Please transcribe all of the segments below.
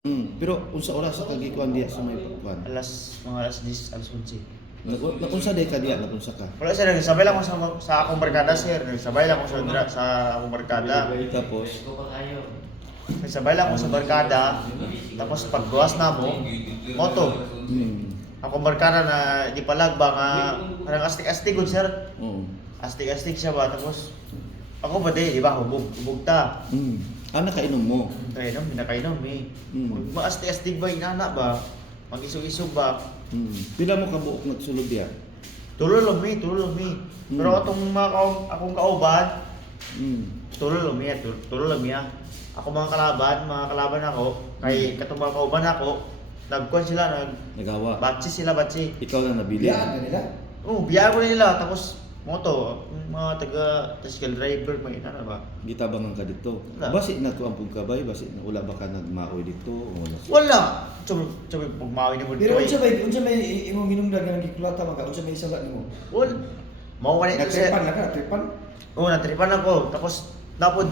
Pero unsa oras sa kagikuan diya sa may pagkuan? Mga alas 10, alas 11. Nakunsa day ka diya, nakunsa ka. Wala sir, nagsabay lang ako sa akong barkada sir. Nagsabay lang ako sa akong barkada. Tapos Nagsabay lang ako sa barkada. Tapos pagbuwas na mo, moto. Akong barkada na di palag ba nga parang astig-astig gud sir. Oo. Astig-astig siya ba tapos ako ba di ba hubog ta. Nakainom mo. Pinakainom eh. Maasti-astig ba inana ba? Mag-isog-isog ba? Pila mo kabuok nagsulod diya? Tulol mi. Pero atong akong kauban, tulol mi. Ako mga kalaban ako, kay katong mga kauban ako, nagkuhan sila, Nagawa. batsi sila. Ikaw lang nabili. Biyaan ka nila? Oo, biyahe ko na nila, tapos moto, mga taga-tricycle driver, may inana ba? Gitabangan ka dito. Wala. Basi na to ang pugkabay, basi na wala ba ka nagmaoy dito o wala? Wala! Sabi, pagmawi ni mo Pero dito unsa may imong hinungdan nga gikulata man ka, unsa may isala nimo? Wala. Mao ka nito sir. Natripan na ka, natripan? Oo, natripan ako. Tapos, napod,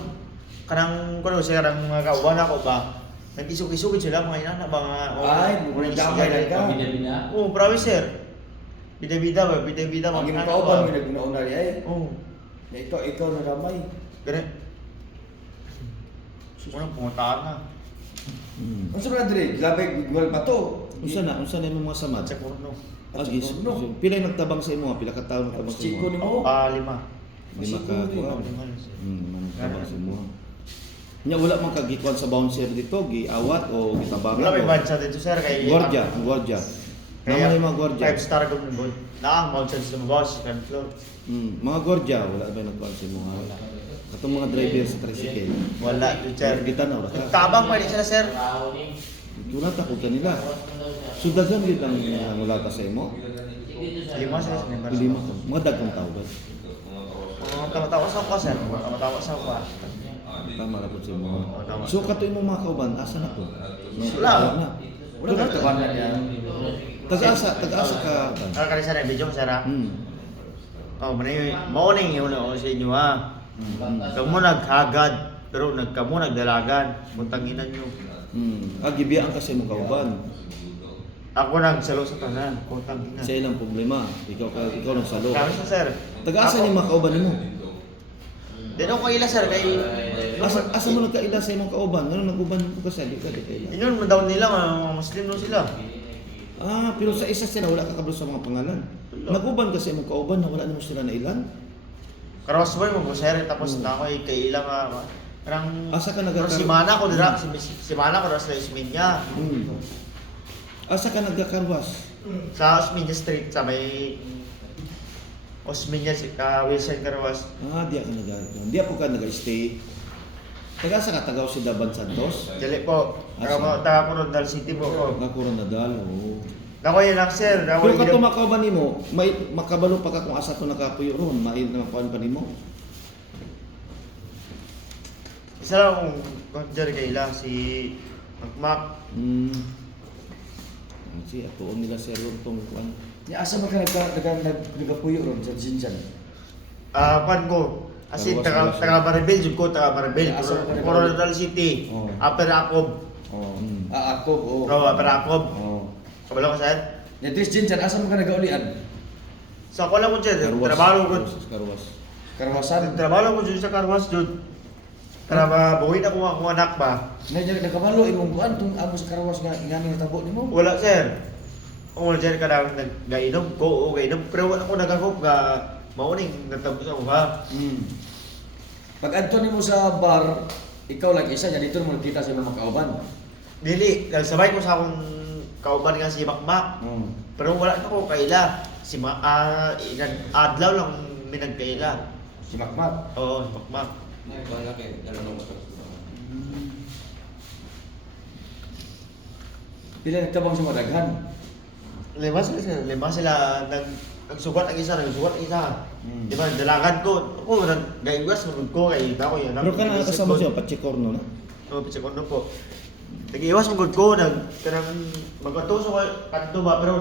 kanang, siya, kanang mga kauban ako ba, nag-isog-isogit sila, mga inana, mga... Ay, mga damay lang ka. Oo, promise sir. Bida-bida, mga Ang imong inana kauban mo ba. naguna-una ri ay. Oo. Ikaw na damay. Ganun. Unang pumuntaan na. Unsa man diri? Labay gol pa to. Unsa na imong mga samad? Sa Kurno. Agis. Pila nagtabang sa imo? Pila ka tawo nagtabang sa Chiko imo? nimo. 5. Lima ka kuan. Lima na sir. Nagtabang sa imo. Nya wala man kagikuan sa bouncer dito, giawat o gitabangan. Wala may o- bansa dito sir, kay... Gwardiya. Kaya, Naman yung mga gwardiya. 5-star ko ng gold. Naang mountain sa mabawas, second floor. Mga gwardiya, wala ba nagkuan sa imo? Katong mga driver sa tricycle. Wala, sir. Kita na wala ka. Tabang pa rin sila sir. Wala ta ko kanila. Sudagan gid ang wala ta sa imo. 5 sir. Lima ka. Mga daghang tao ba? Tama-tawa sa ko sir. Tama-tawa sa ko. Tama ra pud sa imo. Tama. So kato imo mga kauban, asa na to? Wala. Wala ka tawanan niya. Tag-asa ka. Kaya sir, video mo sir ha. Oh, morning yun ako sa inyo ha. Kamu naghagad, pero kamu nagdalagan. Muntanginan nyo. Gibiyaan ka sa imong kauban. Ako nagsalo sa tanan. Muntanginan. Sa ilang problema, ikaw nang salo. Kami sa sir. Tag-asa ni mga kauban nimo. Di na ko ila sir, kay... Asa mo nagkaila sa imong kauban? Ngano nag-uban ko kasi di ka kaila. Yun, daw nila, mga Muslim daw sila. Pero sa isa sila wala ka kabalo sa mga pangalan. Nag-uban kasi imong kauban na wala nimo sila na ilan. Crossboy mo sir, tapos na ako kay ila ka. Parang... Asa ka Pero si Mana ko dira, si Mana ko dira sa Isminya. Asa ka nagkakarwas? Sa Osmeña Street, sa may Osmeña, Wilson Carwas. Di ka nag-aargan. Di ako ka nag-stay. Taga-asa ka? Tagaw si Daban Santos? Dali po, Asa? taga Coronadal City po ko. Nakuronadal, oo. Nako yun lang sir, Pero kato makauban nimo, may makabalo pa ka kung asa to nakapuyo ron, mail na makuan pa nimo. Isa lang akong conjure kay ila, si Macmac. Si atuon nila sir ron tong kuan. Ya asa man ka nagapuyo ron sa Jinjan. Pan ko, as in, Carwas. taga Maribel, jud ko taga Maribel. Asa ka taga- Coronadal City, Oh. Upper Acob. Oh. Ako oo. Upper Acob. Oh. Kabalo ka saan? Ya dis Jinjan asa man ka nagaulian? Sa ko lang ko dyan, trabaho ko. Karwas. Karwasan. Trabaho ko dyan sa Carwas, jud. Buhay na ko ang anak ba? Nagkabalo imong buan tung amos karwas nga ingani natabo nimo. Wala sir. Kung wala dyan ka na nag-inom ko o gainom. Pero wala ko nagagop nga mauning natapos ako ba? Pag adto nimo sa bar, ikaw lang isa nya dito mo kita sa mga kauban. Dili, nagsabay ko sa akong kauban nga si Makmak. Pero wala na ko kaila. Adlaw lang minagkaila. Si Makmak. Oo, si Makmak. Pila nagtabang sa mga daghan. Lima sila nagsugat ang isa. Di ba, dalagan ko. Ako, nag-gaiwas, magod ko kay ako yun. Pero ka na kasama siya, Pachikorno na? Oo, Pichakondo po. Nag-iwas magod ko, kanang magkatuso ko, kanto ba, pero